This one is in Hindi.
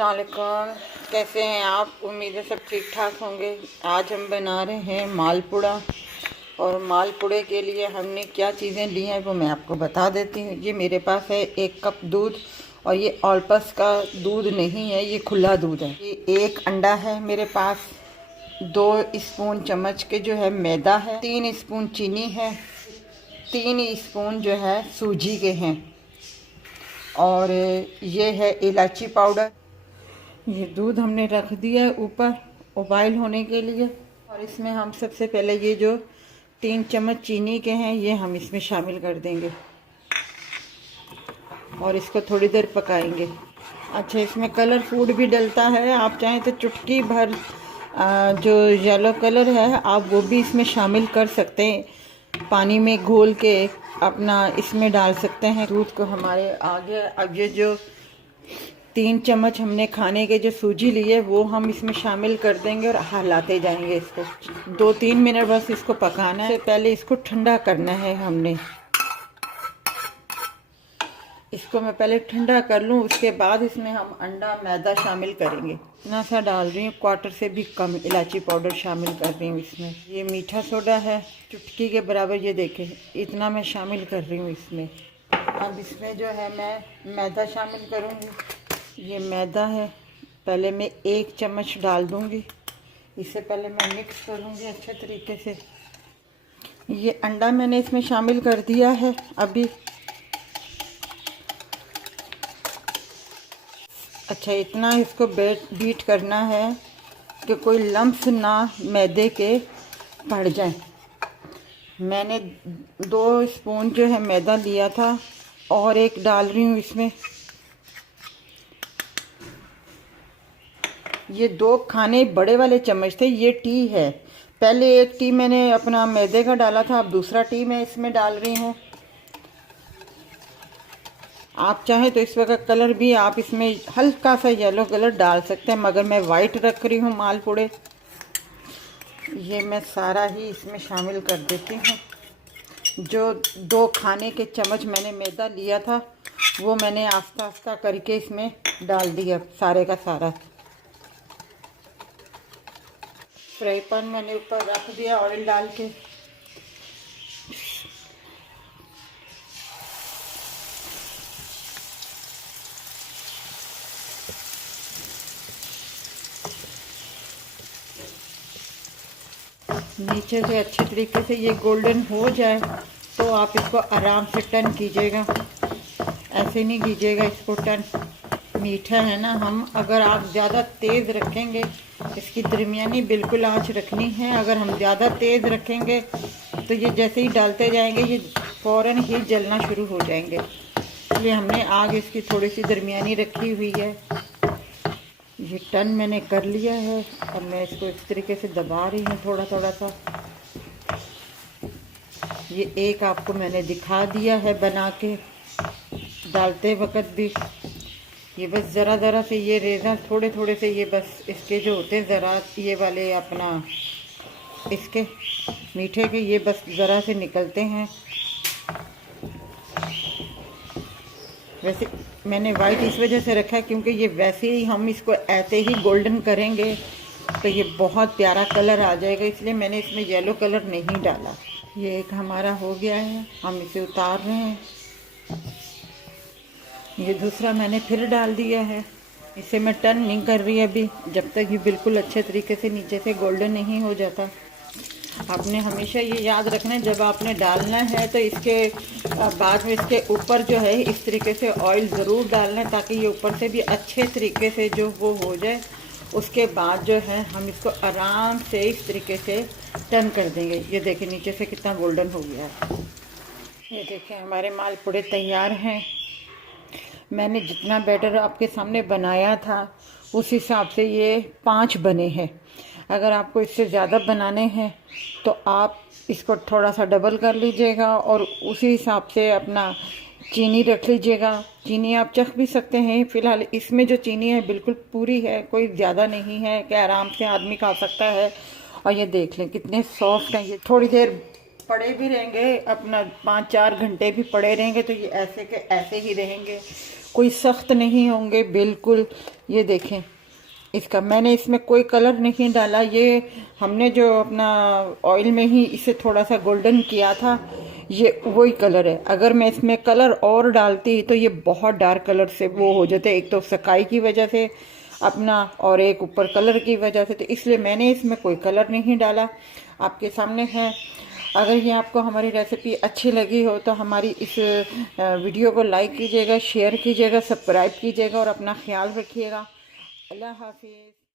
अस्सलाम वालेकुम। कैसे हैं आप? उम्मीद है सब ठीक ठाक होंगे। आज हम बना रहे हैं मालपुड़ा, और मालपुड़े के लिए हमने क्या चीज़ें ली हैं वो मैं आपको बता देती हूँ। ये मेरे पास है 1 कप दूध, और ये ऑलपस का दूध नहीं है, ये खुला दूध है। ये 1 अंडा है मेरे पास, 2 स्पून चम्मच के जो है मैदा है, 3 स्पून चीनी है, 3 स्पून जो है सूजी के हैं, और ये है इलायची पाउडर। ये दूध हमने रख दिया है ऊपर उबाइल होने के लिए, और इसमें हम सबसे पहले ये जो 3 चम्मच चीनी के हैं ये हम इसमें शामिल कर देंगे और इसको थोड़ी देर पकाएंगे। अच्छा, इसमें कलर फूड भी डलता है, आप चाहें तो चुटकी भर जो येलो कलर है आप वो भी इसमें शामिल कर सकते हैं, पानी में घोल के अपना इसमें डाल सकते हैं। दूध को हमारे आगे अब ये जो 3 चम्मच हमने खाने के जो सूजी ली है वो हम इसमें शामिल कर देंगे और हिलाते जाएंगे। इसको 2-3 मिनट बस इसको पकाना है। पहले इसको ठंडा करना है हमने, इसको मैं पहले ठंडा कर लूँ, उसके बाद इसमें हम अंडा मैदा शामिल करेंगे। इतना सा डाल रही हूँ, 1/4 से भी कम इलायची पाउडर शामिल कर रही हूँ इसमें। ये मीठा सोडा है चुटकी के बराबर, ये देखें इतना मैं शामिल कर रही हूँ इसमें। अब इसमें जो है मैं मैदा शामिल करूँगी। ये मैदा है, पहले मैं 1 चम्मच डाल दूँगी, इससे पहले मैं मिक्स करूँगी अच्छे तरीके से। ये अंडा मैंने इसमें शामिल कर दिया है अभी। अच्छा, इतना इसको बीट करना है कि कोई लम्स ना मैदे के पड़ जाए। मैंने 2 स्पून जो है मैदा लिया था और 1 डाल रही हूँ इसमें। ये 2 खाने बड़े वाले चम्मच थे, ये टी है। पहले 1 टी मैंने अपना मैदे का डाला था, अब दूसरा टी मैं इसमें डाल रही हूँ। आप चाहें तो इस वक्त कलर भी आप इसमें हल्का सा येलो कलर डाल सकते हैं, मगर मैं वाइट रख रही हूँ मालपुड़े। ये मैं सारा ही इसमें शामिल कर देती हूँ। जो 2 खाने के चम्मच मैंने मैदा लिया था वो मैंने आस्ता आस्ता करके इसमें डाल दिया सारे का सारा। फ्राई पैन मैंने ऊपर रख दिया ऑयल डाल के। नीचे से अच्छे तरीके से ये गोल्डन हो जाए तो आप इसको आराम से टर्न कीजिएगा, ऐसे नहीं कीजिएगा इसको टर्न। मीठा है ना, हम अगर आप ज़्यादा तेज़ रखेंगे, इसकी दरमियानी बिल्कुल आंच रखनी है। अगर हम ज़्यादा तेज़ रखेंगे तो ये जैसे ही डालते जाएंगे ये फ़ौरन ही जलना शुरू हो जाएंगे, इसलिए हमने आग इसकी थोड़ी सी दरमियानी रखी हुई है। ये टर्न मैंने कर लिया है, अब मैं इसको इस तरीके से दबा रही हूँ थोड़ा थोड़ा सा। ये एक आपको मैंने दिखा दिया है बना के डालते वक्त भी। ये बस ज़रा ज़रा से ये रेज़ा थोड़े थोड़े से ये बस इसके जो होते हैं ज़रा ये वाले अपना इसके मीठे के ये बस ज़रा से निकलते हैं। वैसे मैंने वाइट इस वजह से रखा है क्योंकि ये वैसे ही हम इसको ऐसे ही गोल्डन करेंगे तो ये बहुत प्यारा कलर आ जाएगा, इसलिए मैंने इसमें येलो कलर नहीं डाला। ये एक हमारा हो गया है, हम इसे उतार रहे हैं। ये दूसरा मैंने फिर डाल दिया है, इसे मैं टर्न नहीं कर रही अभी, जब तक ये बिल्कुल अच्छे तरीके से नीचे से गोल्डन नहीं हो जाता। आपने हमेशा ये याद रखना है जब आपने डालना है तो इसके बाद में इसके ऊपर जो है इस तरीके से ऑयल ज़रूर डालना है, ताकि ये ऊपर से भी अच्छे तरीके से जो वो हो जाए। उसके बाद जो है हम इसको आराम से इस तरीके से टर्न कर देंगे। ये देखें नीचे से कितना गोल्डन हो गया है। ये देखें हमारे मालपुड़े तैयार हैं। मैंने जितना बैटर आपके सामने बनाया था उस हिसाब से ये 5 बने हैं। अगर आपको इससे ज़्यादा बनाने हैं तो आप इसको थोड़ा सा डबल कर लीजिएगा और उसी हिसाब से अपना चीनी रख लीजिएगा। चीनी आप चख भी सकते हैं, फ़िलहाल इसमें जो चीनी है बिल्कुल पूरी है, कोई ज़्यादा नहीं है कि आराम से आदमी खा सकता है। और ये देख लें कितने सॉफ्ट हैं ये। थोड़ी देर पड़े भी रहेंगे, अपना 5-4 घंटे भी पड़े रहेंगे तो ये ऐसे के ऐसे ही रहेंगे, कोई सख्त नहीं होंगे बिल्कुल। ये देखें, इसका मैंने इसमें कोई कलर नहीं डाला, ये हमने जो अपना ऑयल में ही इसे थोड़ा सा गोल्डन किया था, ये वही कलर है। अगर मैं इसमें कलर और डालती तो ये बहुत डार्क कलर से वो हो जाते, एक तो सकाई की वजह से अपना, और एक ऊपर कलर की वजह से, तो इसलिए मैंने इसमें कोई कलर नहीं डाला। आपके सामने है। अगर ये आपको हमारी रेसिपी अच्छी लगी हो तो हमारी इस वीडियो को लाइक कीजिएगा, शेयर कीजिएगा, सब्सक्राइब कीजिएगा और अपना ख्याल रखिएगा। अल्लाह हाफिज़।